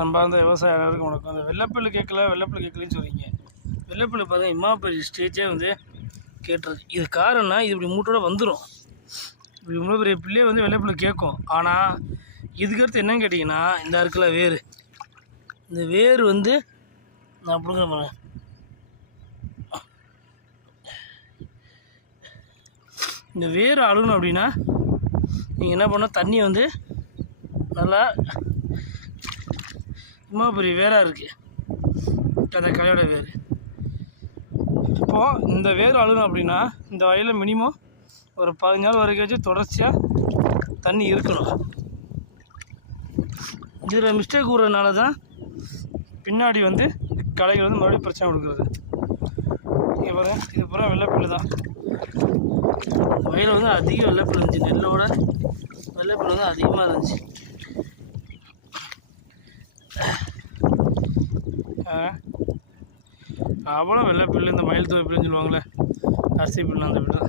அன்பார்ந்த விவசாய அனைவருக்கும் வணக்கம். அந்த வெள்ளைப்புல்லு கேட்கலன்னு சொல்கிறீங்க. வெள்ளைப்புல்லு பார்த்தா இம்மா பெரிய ஸ்டேஜே வந்து கேட்டுருக்கு. இது காரணம்னா இது இப்படி மூட்டோட வந்துடும். இப்படி இவ்வளோ பெரிய பிள்ளையே வந்து வெள்ளைப்புல்லு கேட்கும். ஆனால் இதுக்கடுத்து என்னன்னு கேட்டிங்கன்னா, இந்த இருக்குல்ல வேர், இந்த வேர் வந்து நான் அப்படிங்கிற மாதிரி இந்த வேர் அழுகணும் அப்படின்னா நீங்கள் என்ன பண்ணால் தண்ணி வந்து நல்லா இம்மா பெரிய வேராக இருக்குது அந்த கலையோட வேர். இப்போது இந்த வேர் அழுகணும் அப்படின்னா இந்த வயலில் மினிமம் ஒரு 15 நாள் வரைக்கும் தொடர்ச்சியாக தண்ணி இருக்கணும். இதில் மிஸ்டேக் கூடுறதுனால தான் பின்னாடி வந்து களைகள் வந்து மறுபடியும் பிரச்சனை கொடுக்குறது. இங்கே பாருங்க, இது பூரா வெள்ளைப்புல்லு தான். வயலில் வந்து அதிக வெள்ளைப்புல்லு இருந்துச்சு, நெல்லோட வெள்ளைப்புல்லு வந்து அதிகமாக இருந்துச்சு. அவ்வளோ வெள்ளைப்புல்லு, இந்த மயில் தூவி புல்லுன்னு சொல்லுவாங்களே, அரிசி புல்லு, அந்த புல்லு